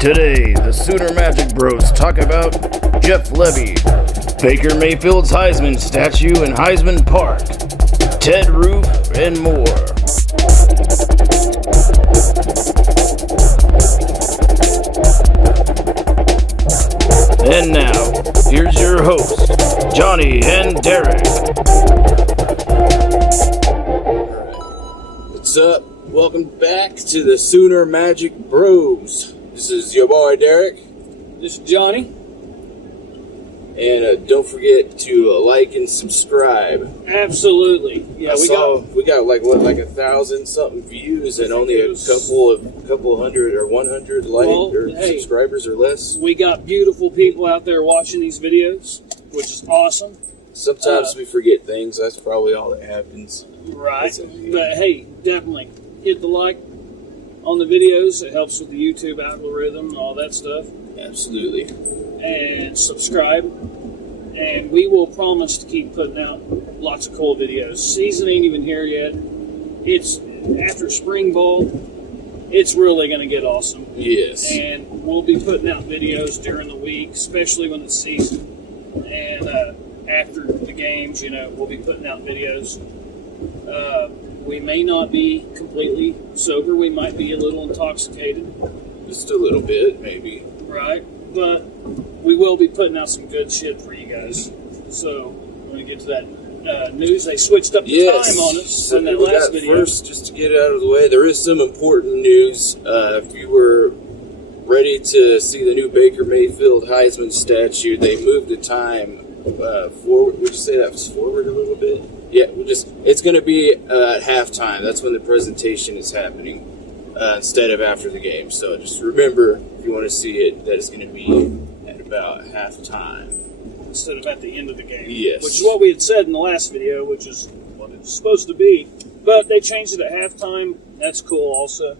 Today, the Sooner Magic Bros talk about Jeff Lebby, Baker Mayfield's Heisman Statue in Heisman Park, Ted Roof, and more. And now, here's your hosts, Johnny and Derek. What's up? Welcome back to the Sooner Magic Bros. This is your boy Derek. This is Johnny. And don't forget to like and subscribe. Absolutely. Yeah, we got like 1,000 something views and only a couple hundred or 100 subscribers or less. We got beautiful people out there watching these videos, which is awesome. Sometimes we forget things. That's probably all that happens. Right. But hey, definitely hit the like on the videos. It helps with the YouTube algorithm and all that stuff. Absolutely. And subscribe. And we will promise to keep putting out lots of cool videos. Season ain't even here yet. It's after spring ball. It's really going to get awesome. Yes. And we'll be putting out videos during the week, especially when it's season. And after the games, we'll be putting out videos. We may not be completely sober. We might be a little intoxicated. Just a little bit, maybe. Right. But we will be putting out some good shit for you guys. So, when we get to that news, they switched up the time on us in that last video. First, just to get it out of the way, there is some important news. If you were ready to see the new Baker Mayfield Heisman Statue, they moved the time forward. Would you say that was forward a little bit? Yeah, it's going to be at halftime. That's when the presentation is happening instead of after the game. So just remember, if you want to see it, that it's going to be at about halftime. Instead of at the end of the game. Yes. Which is what we had said in the last video, which is what it's supposed to be. But they changed it at halftime. That's cool also.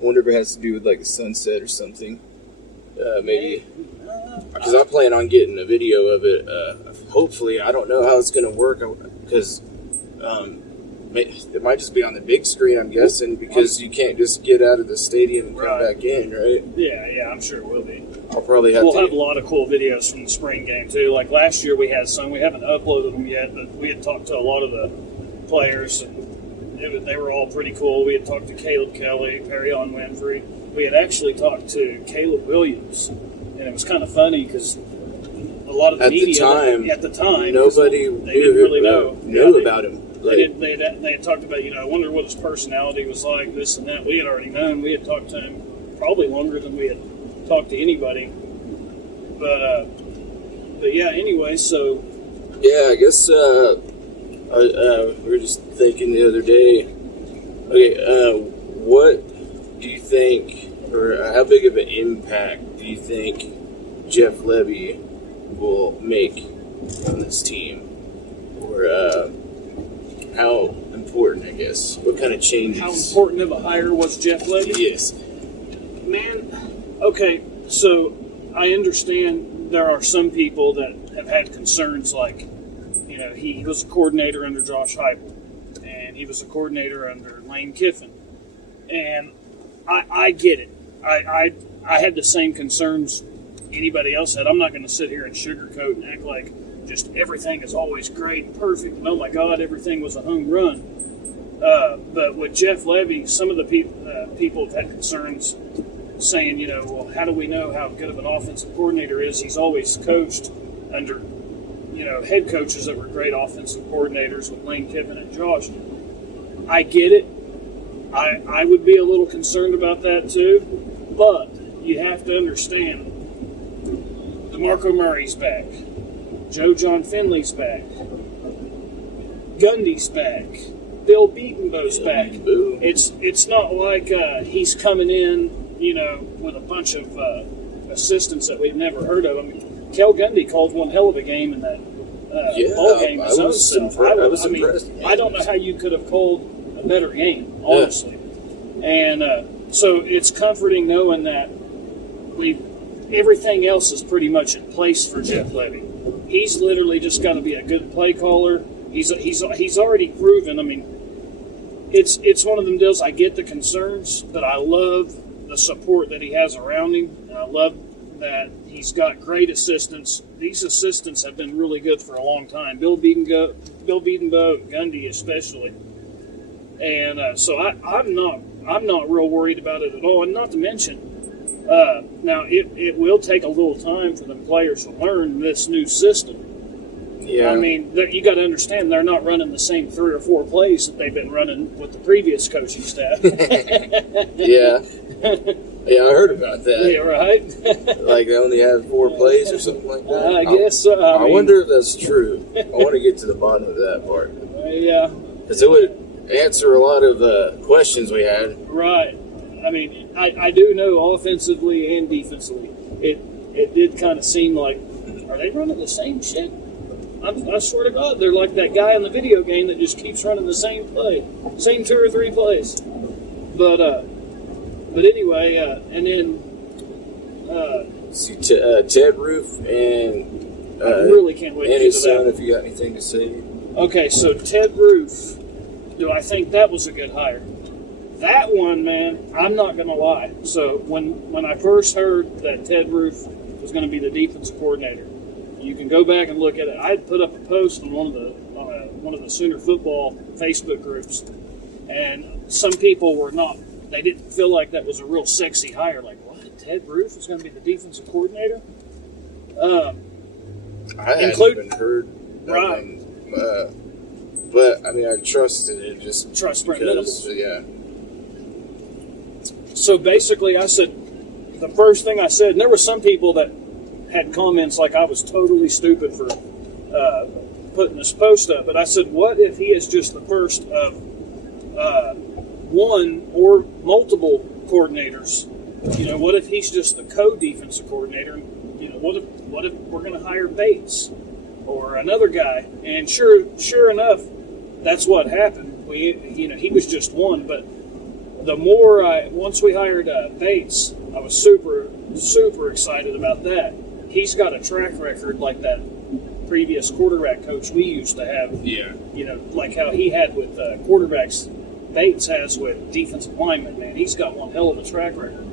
I wonder if it has to do with like the sunset or something. Maybe. Because I plan on getting a video of it. Hopefully, I don't know how it's going to work because it might just be on the big screen, I'm guessing, because you can't just get out of the stadium and come back in, right? Yeah, I'm sure it will be. I'll probably We'll have a lot of cool videos from the spring game, too. Like last year we had some. We haven't uploaded them yet, but we had talked to a lot of the players, and they were all pretty cool. We had talked to Caleb Kelly, Perrion Winfrey. We had actually talked to Caleb Williams, and it was kind of funny because a lot of the media at the time, nobody knew about him. They had talked about, I wonder what his personality was like, this and that. We had already known. We had talked to him probably longer than we had talked to anybody. But yeah, anyway, so. Yeah, I guess we were just thinking the other day, okay, what do you think, or how big of an impact do you think Jeff Lebby will make on this team? Or how important, I guess? What kind of changes? How important of a hire was Jeff Lebby? Yes. Man, okay, so I understand there are some people that have had concerns like, he was a coordinator under Josh Heupel, and he was a coordinator under Lane Kiffin. And I get it. I had the same concerns anybody else had. I'm not going to sit here and sugarcoat and act like just everything is always great and perfect, and oh my God, everything was a home run. But with Jeff Lebby, some of the people have had concerns saying, well, how do we know how good of an offensive coordinator is? He's always coached under, head coaches that were great offensive coordinators with Lane Kiffin and Josh. I get it. I would be a little concerned about that too, but you have to understand, DeMarco Murray's back. Joe John Finley's back. Gundy's back. Bill Beatonbow's back. It's not like he's coming in, with a bunch of assistants that we've never heard of. I mean, Kel Gundy called one hell of a game in that ball game. I was impressed. I don't know how you could have called a better game, honestly. Yeah. And so it's comforting knowing that everything else is pretty much in place for Jeff Lebby. He's literally just got to be a good play caller. He's already proven. I mean, it's one of them deals. I get the concerns, but I love the support that he has around him. And I love that he's got great assistants. These assistants have been really good for a long time. Bill Bedenbow, Gundy especially. And so I'm not real worried about it at all. And not to mention, now it will take a little time for the players to learn this new system. Yeah. I mean, you got to understand they're not running the same 3 or 4 plays that they've been running with the previous coaching staff. Yeah. Yeah, I heard about that. Yeah, right. Like they only have 4 plays or something like that. I guess so. I wonder if that's true. I want to get to the bottom of that part. Yeah. Because it would answer a lot of questions we had. Right. I mean, I do know offensively and defensively, it did kind of seem like, are they running the same shit? I swear to God, they're like that guy in the video game that just keeps running the same play, same 2 or 3 plays. But anyway, and then see Ted Roof and I really can't wait to and get his to that. son. If you got anything to say. Okay, so Ted Roof, do I think that was a good hire? That one, man, I'm not going to lie. So when I first heard that Ted Roof was going to be the defensive coordinator, you can go back and look at it. I had put up a post on one of the Sooner football Facebook groups, and some people were not. They didn't feel like that was a real sexy hire. Like, what? Ted Roof is going to be the defensive coordinator? I hadn't even heard of him. But I mean, I trusted it just Trust Brent because, Venables. yeah. So basically, I said, the first thing I said, and there were some people that had comments like I was totally stupid for putting this post up, but I said, what if he is just the first of one or multiple coordinators? You know, what if he's just the co-defensive coordinator? You know, what if we're going to hire Bates or another guy? And sure enough, that's what happened. He was just one, but the more once we hired Bates, I was super excited about that. He's got a track record like that previous quarterback coach we used to have. Yeah. You know, like how he had with quarterbacks, Bates has with defensive linemen. Man, he's got one hell of a track record.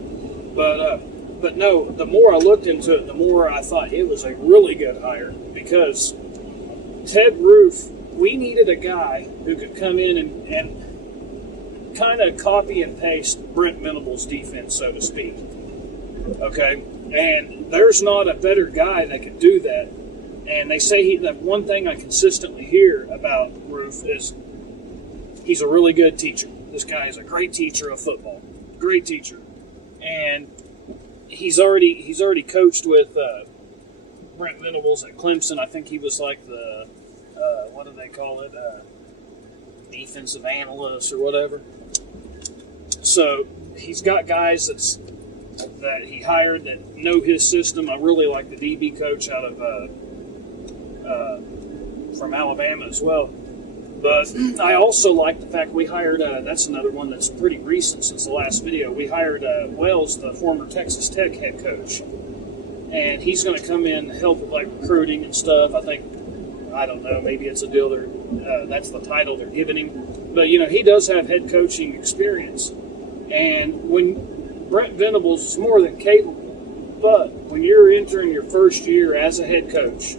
But no, the more I looked into it, the more I thought it was a really good hire because Ted Roof, we needed a guy who could come in and kind of copy and paste Brent Venables' defense, so to speak. Okay? And there's not a better guy that could do that. And they say that one thing I consistently hear about Roof is he's a really good teacher. This guy is a great teacher of football. Great teacher. And he's already coached with Brent Venables at Clemson. I think he was like the, what do they call it? Defensive analyst or whatever. So he's got guys that he hired that know his system. I really like the DB coach out of from Alabama as well. But I also like the fact we hired, that's another one that's pretty recent since the last video, we hired Wells, the former Texas Tech head coach. And he's going to come in and help with like recruiting and stuff. I don't know, maybe it's a deal that's the title they're giving him. But, you know, he does have head coaching experience. And when Brent Venables is more than capable, but when you're entering your first year as a head coach,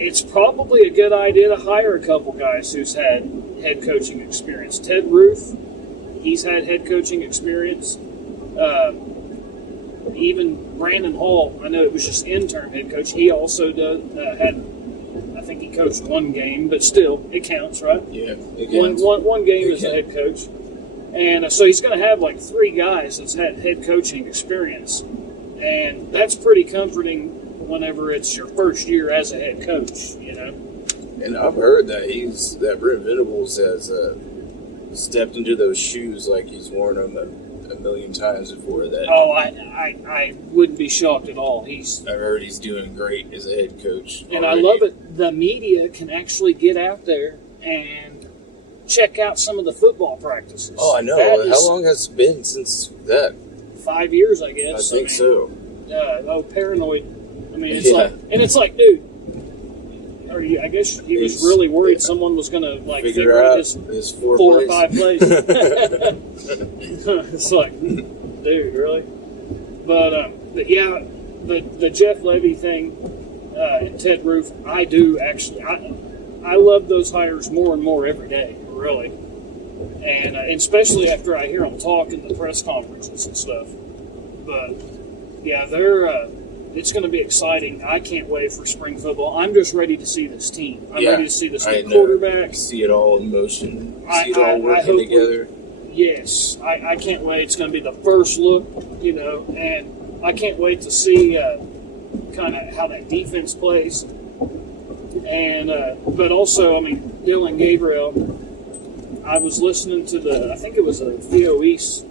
it's probably a good idea to hire a couple guys who's had head coaching experience. Ted Roof, he's had head coaching experience. Even Brandon Hall, I know it was just intern head coach. He also had, I think he coached one game, but still, it counts, right? Yeah, it counts. One game as a head coach. And so he's going to have like 3 guys that's had head coaching experience. And that's pretty comforting whenever it's your first year as a head coach, you know. And I've heard that Brent Venables has stepped into those shoes like he's worn them a million times before. That. Oh, I wouldn't be shocked at all. I've heard he's doing great as a head coach. And already. I love it. The media can actually get out there and check out some of the football practices. Oh, I know. How long has it been since that? 5 years, I guess. I think so. Paranoid. I mean, it's like, dude, I guess he was really worried someone was going to like figure out his 4 or 5 plays. It's like, Dude, really? But yeah, the Jeff Lebby thing and Ted Roof, I do actually. I love those hires more and more every day, really. And especially after I hear them talk in the press conferences and stuff. But yeah, it's going to be exciting. I can't wait for spring football. I'm just ready to see this team. I'm ready to see this new quarterback. See it all in motion. See it all working together. Yes, I can't wait. It's going to be the first look, and I can't wait to see kind of how that defense plays. And but also, I mean, Dylan Gabriel. I was listening to I think it was a Theo East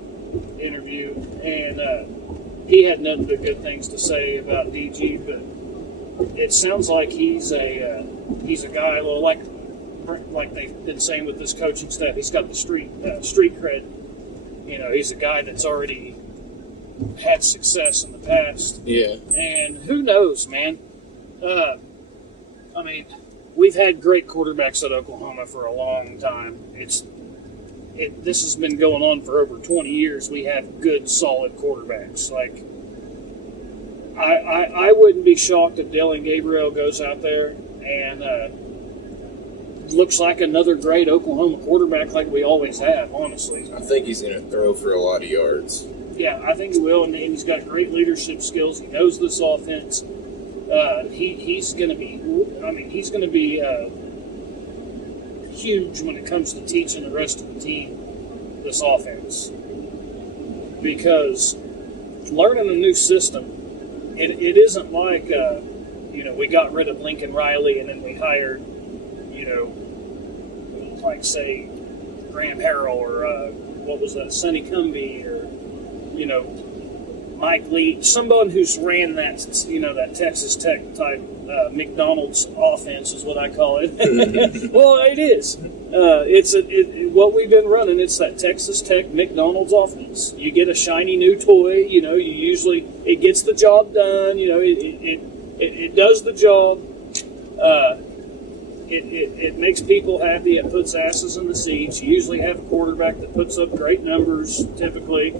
interview, and he had nothing but good things to say about DG. But it sounds like he's a guy, well, like they've been saying with this coaching staff. He's got the street cred. He's a guy that's already had success in the past. Yeah. And who knows, man? I mean, we've had great quarterbacks at Oklahoma for a long time. This has been going on for over 20 years. We have good, solid quarterbacks. Like, I wouldn't be shocked if Dylan Gabriel goes out there and looks like another great Oklahoma quarterback like we always have, honestly. I think he's going to throw for a lot of yards. Yeah, I think he will, and he's got great leadership skills. He knows this offense. He's going to be. I mean, he's going to be huge when it comes to teaching the rest of the team this offense, because learning a new system, it isn't like we got rid of Lincoln Riley and then we hired like say Graham Harrell or what was that, Sonny Cumbie, or Mike Lee, someone who's ran that that Texas Tech type McDonald's offense is what I call it. Well, it is. What we've been running. It's that Texas Tech McDonald's offense. You get a shiny new toy. It gets the job done. It does the job. It makes people happy. It puts asses in the seats. You usually have a quarterback that puts up great numbers. Typically,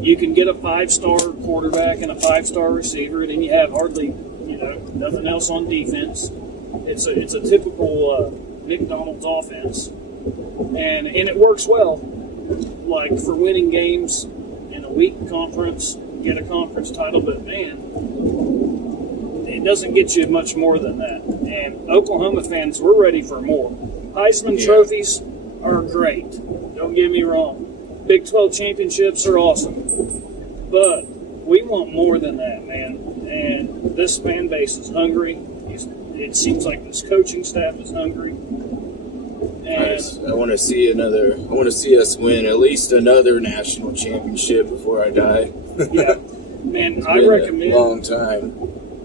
you can get a 5-star quarterback and a 5-star receiver, and then you have hardly nothing else on defense. It's a typical McDonald's offense, and it works well. Like for winning games in a weak conference, get a conference title, but man, it doesn't get you much more than that. And Oklahoma fans, we're ready for more. Heisman trophies are great. Don't get me wrong. Big 12 championships are awesome. But we want more than that, man. And this fan base is hungry. It seems like this coaching staff is hungry. And I want to see us win at least another national championship before I die. Yeah. Man, I recommend. A long time.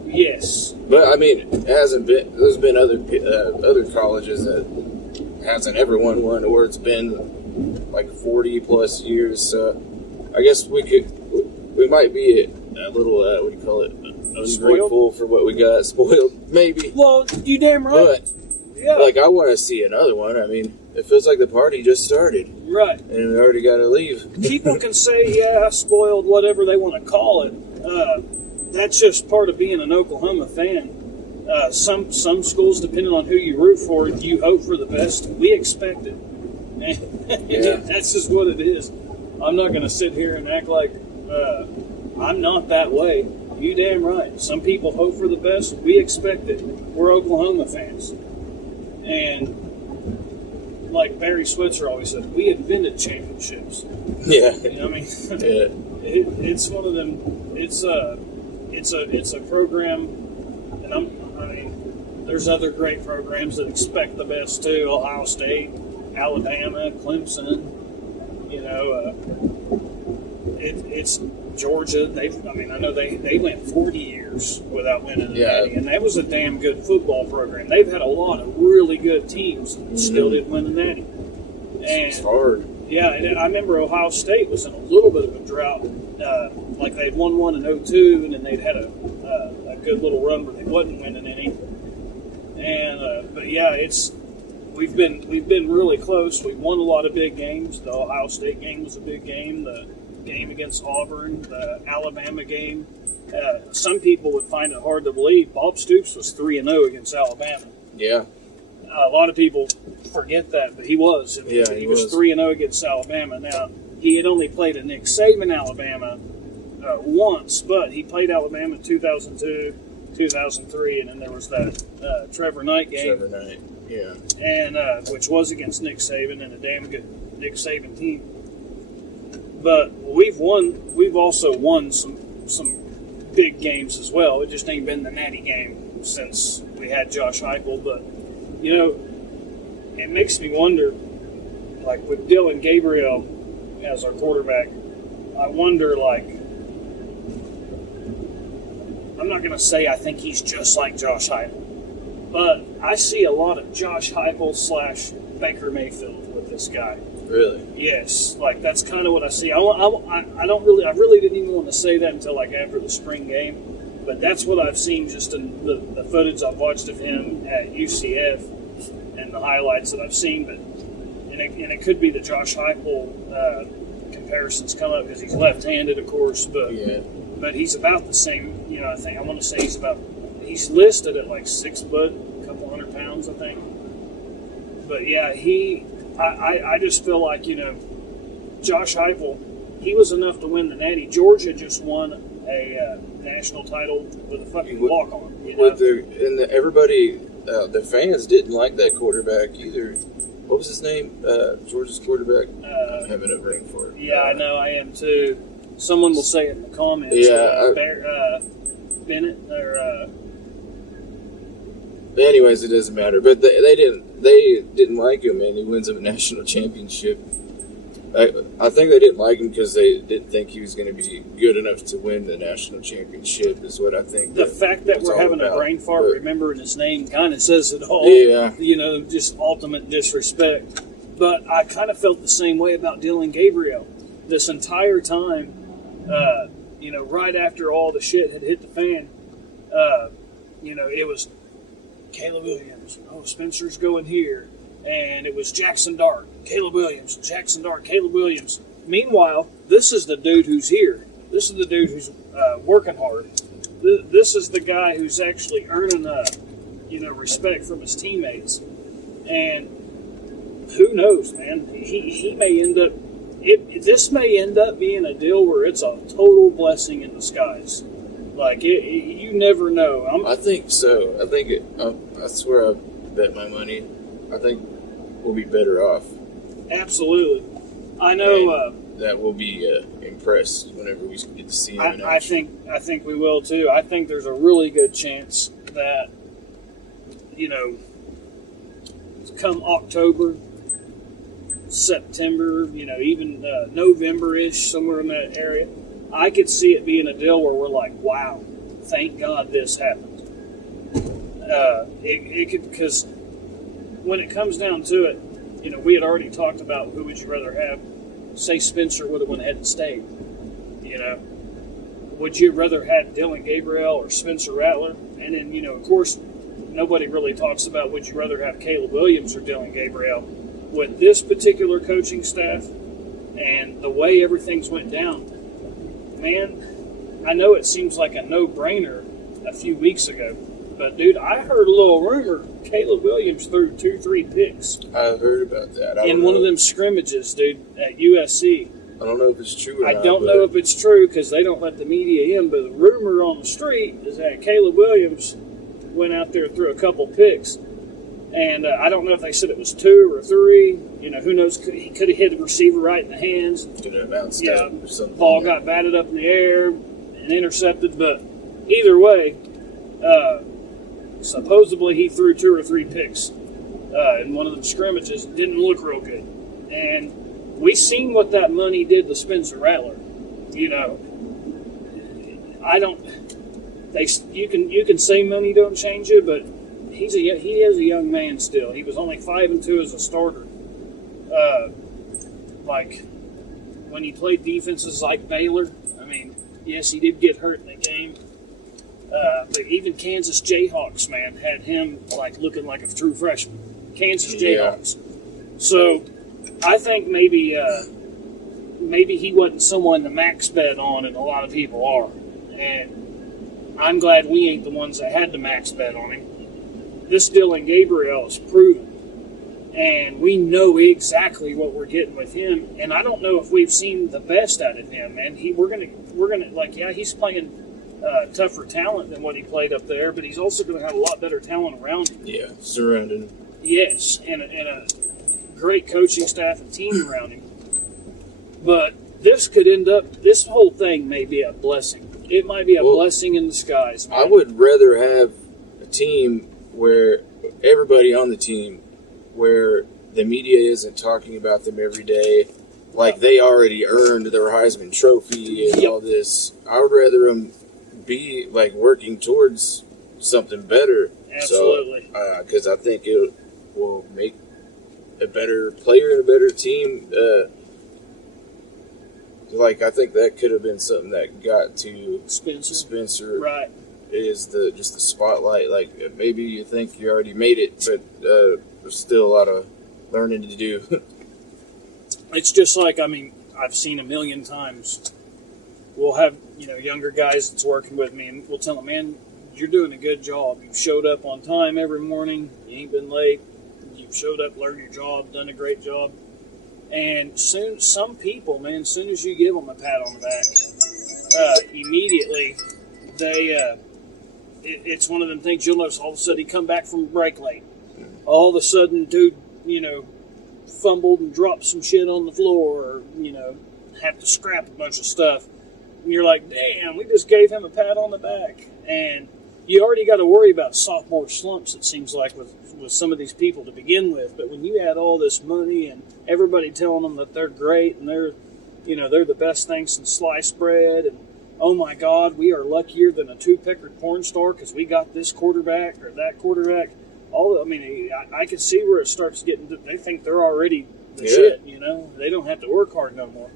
Yes. But I mean, it hasn't been. There's been other colleges that hasn't ever won one, or it's been like 40 plus years. So I guess we might be a little what do you call it? Ungrateful for what we got, spoiled maybe. Well, you damn right. But like, I want to see another one. I mean, it feels like the party just started. Right. And we already got to leave. People can say, spoiled, whatever they want to call it. That's just part of being an Oklahoma fan. Some schools, depending on who you root for, you hope for the best. We expect it. And that's just what it is. I'm not going to sit here and act like I'm not that way. You damn right. Some people hope for the best. We expect it. We're Oklahoma fans. And like Barry Switzer always said, we invented championships. Yeah. I mean, it's one of them. It's a program, and I mean, there's other great programs that expect the best too. Ohio State, Alabama, Clemson. It's Georgia. I know they went 40 years without winning a Natty, and that was a damn good football program. They've had a lot of really good teams and still didn't win a Natty. And it's hard. Yeah, and I remember Ohio State was in a little bit of a drought. Like they'd won one in 2002, and then they'd had a good little run where they wasn't winning any. And but yeah, we've been really close. We've won a lot of big games. The Ohio State game was a big game. game against Auburn, the Alabama game. Some people would find it hard to believe Bob Stoops was 3-0 against Alabama. Yeah. A lot of people forget that, but he was. He was 3-0 against Alabama. Now, he had only played a Nick Saban Alabama once, but he played Alabama in 2002, 2003, and then there was that Trevor Knight game. Trevor Knight, yeah. And which was against Nick Saban and a damn good Nick Saban team. But we've also won some big games as well. It just ain't been the Natty game since we had Josh Heupel. But, you know, it makes me wonder, like with Dylan Gabriel as our quarterback, I wonder, like, I'm not going to say I think he's just like Josh Heupel, but I see a lot of Josh Heupel / Baker Mayfield with this guy. Really? Yes, like that's kind of what I see. I really didn't even want to say that until like after the spring game, but that's what I've seen just in the footage I've watched of him at UCF and the highlights that I've seen. But and it could be the Josh Heupel comparisons come up because he's left-handed, of course, but he's about the same. You know, I want to say he's listed at like 6 foot, a couple 100 pounds, I think. But yeah, I just feel like, you know, Josh Heupel, he was enough to win the Natty. Georgia just won a national title with a fucking walk-on. You know? Everybody, the fans didn't like that quarterback either. What was his name? Georgia's quarterback? I'm having a ring for it. Yeah, I know, I am too. Someone will say it in the comments. Yeah. Bennett or... But anyways, it doesn't matter. But they didn't like him, and he wins a national championship. I think they didn't like him because they didn't think he was going to be good enough to win the national championship. Is what I think. The fact that we're having a brain fart remembering his name kind of says it all. Yeah. You know, just ultimate disrespect. But I kind of felt the same way about Dylan Gabriel this entire time. You know, right after all the shit had hit the fan, you know, it was Caleb Williams. Oh, Spencer's going here. And it was Jackson Dart. Caleb Williams. Jackson Dart. Caleb Williams. Meanwhile, this is the dude who's here. This is the dude who's working hard. This is the guy who's actually earning, you know, respect from his teammates. And who knows, man? He may end up... This may end up being a deal where it's a total blessing in disguise. Like, you never know. I think so. I think that's where I bet my money. I think we'll be better off. Absolutely. I know. That we'll be impressed whenever we get to see him in action. I think we will, too. I think there's a really good chance that, you know, come October, September, you know, even November-ish, somewhere in that area, I could see it being a deal where we're like, wow, thank God this happened. It could, because when it comes down to it, you know, we had already talked about who would you rather have. Say Spencer would have went ahead and stayed. You know, would you rather have Dylan Gabriel or Spencer Rattler? And then, you know, of course, nobody really talks about would you rather have Caleb Williams or Dylan Gabriel. With this particular coaching staff and the way everything's went down, man, I know it seems like a no-brainer a few weeks ago, but, dude, I heard a little rumor Caleb Williams threw 2-3 picks. I heard about that. In one of them scrimmages, dude, at USC. I don't know if it's true or not. I don't know if it's true because they don't let the media in, but the rumor on the street is that Caleb Williams went out there and threw a couple picks. And I don't know if they said it was 2 or 3. You know, who knows? He could have hit the receiver right in the hands. Could have bounced up or something. Ball got batted up in the air and intercepted. But either way, supposedly he threw 2 or 3 picks in one of the scrimmages. It didn't look real good. And we seen what that money did to Spencer Rattler. You know, you can say money don't change you, but he is a young man still. He was only 5-2 as a starter. Like when he played defenses like Baylor, I mean, yes, he did get hurt in the game. But even Kansas Jayhawks, man, had him like looking like a true freshman. Kansas Jayhawks. So I think maybe maybe he wasn't someone to max bet on, and a lot of people are. And I'm glad we ain't the ones that had to max bet on him. This Dylan Gabriel is proven. And we know exactly what we're getting with him. And I don't know if we've seen the best out of him, man. We're gonna like, yeah, he's playing tougher talent than what he played up there, but he's also going to have a lot better talent around him. Yeah, surrounding him. Yes, and a great coaching staff and team around him. But this whole thing may be a blessing. It might be a blessing in disguise, man. I would rather have a team where everybody on the team, where the media isn't talking about them every day, like they already earned their Heisman Trophy and all this. I would rather them be like working towards something better. Absolutely. Because I think it will make a better player and a better team. Like, I think that could have been something that got to Spencer. Right. Is just the spotlight. Like, maybe you think you already made it, but there's still a lot of learning to do. It's just like, I mean, I've seen a million times. We'll have, younger guys that's working with me, and we'll tell them, man, you're doing a good job. You've showed up on time every morning. You ain't been late. You've showed up, learned your job, done a great job. And some people, man, as soon as you give them a pat on the back, immediately it's one of them things you'll notice. All of a sudden, he come back from break late. All of a sudden, dude, fumbled and dropped some shit on the floor, or have to scrap a bunch of stuff. And you're like, damn, we just gave him a pat on the back. And you already got to worry about sophomore slumps, it seems like, with some of these people to begin with. But when you add all this money and everybody telling them that they're great and they're the best thing since sliced bread, and oh my God, we are luckier than a two-pickered porn star because we got this quarterback or that quarterback. I can see where it starts getting. They think they're already the shit. They don't have to work hard no more.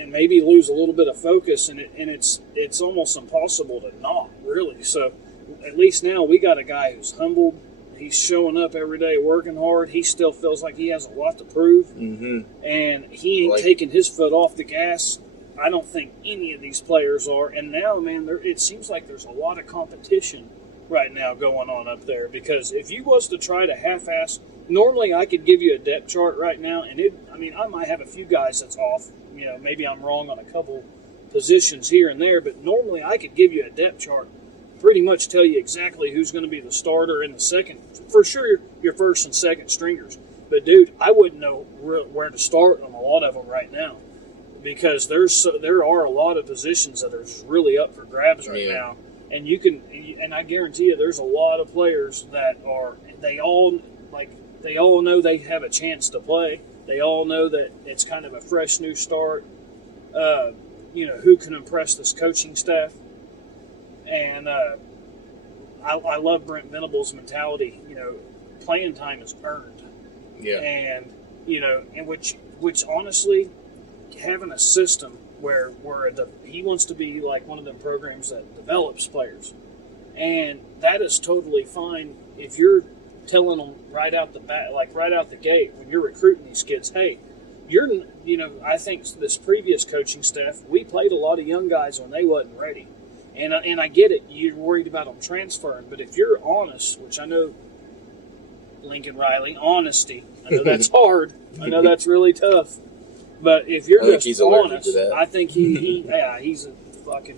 And maybe lose a little bit of focus, and it's almost impossible to not, really. So at least now we got a guy who's humbled. He's showing up every day, working hard. He still feels like he has a lot to prove, and he ain't taking his foot off the gas. I don't think any of these players are. And now, man, it seems like there's a lot of competition right now going on up there, because if you was to try to half-ass, normally I could give you a depth chart right now, and I might have a few guys that's off. Maybe I'm wrong on a couple positions here and there, but normally I could give you a depth chart, pretty much tell you exactly who's going to be the starter in the second. For sure, your first and second stringers. But, dude, I wouldn't know where to start on a lot of them right now, because there are a lot of positions that are just really up for grabs right now. And I guarantee you there's a lot of players that they all know they have a chance to play. They all know that it's kind of a fresh new start. Who can impress this coaching staff? And I love Brent Venables' mentality. Playing time is earned. Yeah. And and which honestly, having a system where he wants to be like one of them programs that develops players, and that is totally fine if you're telling them right out the gate when you're recruiting these kids, hey, I think this previous coaching staff, we played a lot of young guys when they wasn't ready, and I get it, you're worried about them transferring, but if you're honest, which I know, Lincoln Riley, honesty, I know that's hard, I know that's really tough, but if you're just honest, I think he's a fucking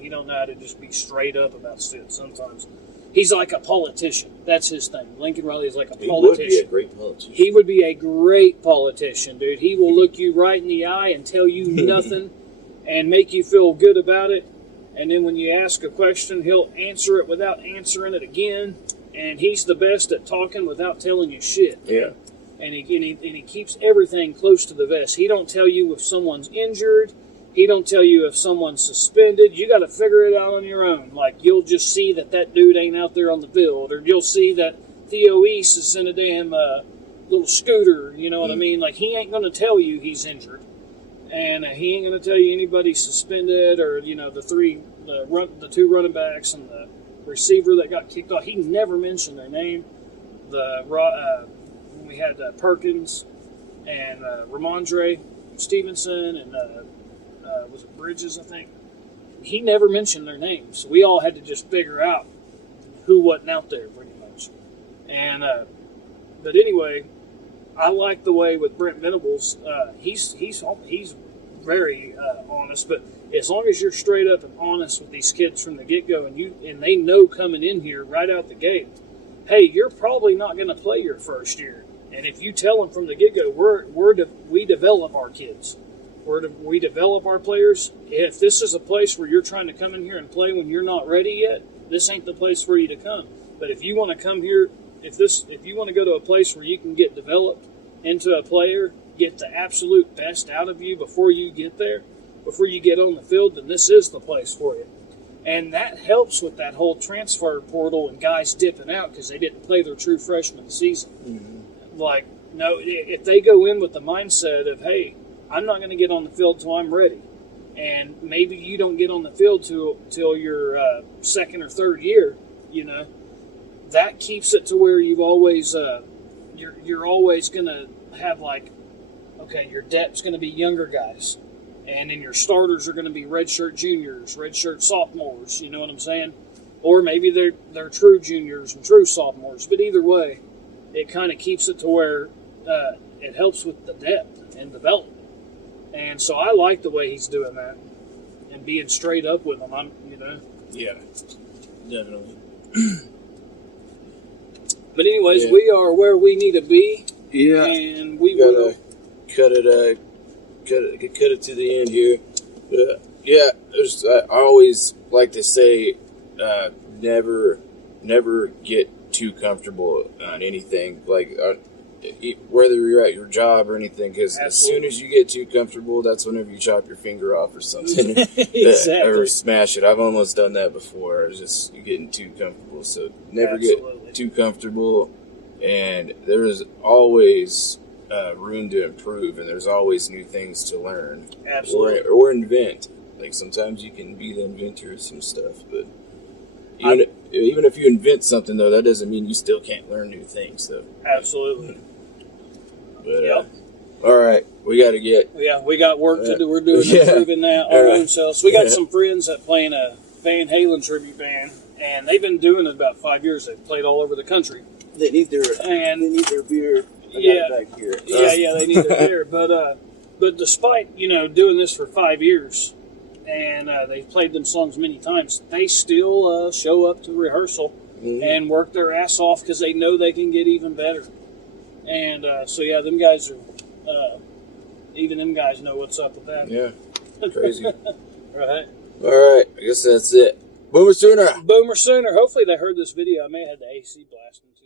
he don't know how to just be straight up about shit sometimes. He's like a politician. That's his thing. Lincoln Riley is like a politician. He would be a great politician. He would be a great politician, dude. He will look you right in the eye and tell you nothing and make you feel good about it. And then when you ask a question, he'll answer it without answering it again. And he's the best at talking without telling you shit. Yeah. And he keeps everything close to the vest. He don't tell you if someone's injured. He don't tell you if someone's suspended. You got to figure it out on your own. Like, you'll just see that dude ain't out there on the field, or you'll see that Theo East is in a damn little scooter. You know what I mean? Like, he ain't going to tell you he's injured, and he ain't going to tell you anybody's suspended, or the two running backs and the receiver that got kicked off. He never mentioned their name. We had Perkins and Ramondre. Stevenson and was it Bridges, I think. He never mentioned their names. We all had to just figure out who wasn't out there, pretty much. And but anyway, I like the way with Brent Venables. He's very honest, but as long as you're straight up and honest with these kids from the get-go, and they know coming in here right out the gate, hey, you're probably not going to play your first year. And if you tell them from the get-go, we develop our kids. We develop our players. If this is a place where you're trying to come in here and play when you're not ready yet, this ain't the place for you to come. But if you want to come here, if you want to go to a place where you can get developed into a player, get the absolute best out of you before you get there, before you get on the field, then this is the place for you. And that helps with that whole transfer portal and guys dipping out because they didn't play their true freshman season. Mm-hmm. Like, no, if they go in with the mindset of, hey, I'm not going to get on the field till I'm ready, and maybe you don't get on the field till your second or third year, that keeps it to where you've always you're always going to have, like, okay, your depth's going to be younger guys, and then your starters are going to be redshirt juniors, redshirt sophomores. You know what I'm saying? Or maybe they're true juniors and true sophomores. But either way, it kind of keeps it to where it helps with the depth and development. And so I like the way he's doing that and being straight up with them. Yeah, definitely. But anyways, we are where we need to be. Yeah, and we will cut it to the end here. I always like to say, never get too comfortable on anything, like whether you're at your job or anything, because as soon as you get too comfortable, that's whenever you chop your finger off or something. Exactly. Or smash it. I've almost done that before. It's just you're getting too comfortable. So never get too comfortable, and there is always room to improve, and there's always new things to learn. Absolutely. Or invent. Like, sometimes you can be the inventor of some stuff, but even if you invent something, though, that doesn't mean you still can't learn new things, though. Absolutely. But, all right, we got to get... Yeah, we got work to do. We're doing improving that our own selves. We got some friends that play in a Van Halen tribute band, and they've been doing it about 5 years. They've played all over the country. They need their beer. Back here. They need their beer. But despite doing this for 5 years, and they've played them songs many times, they still show up to rehearsal and work their ass off because they know they can get even better. And them guys are even them guys know what's up with that. Yeah, crazy. Right. All right, I guess that's it. Boomer Sooner. Boomer Sooner. Hopefully they heard this video. I may have had the AC blasting too.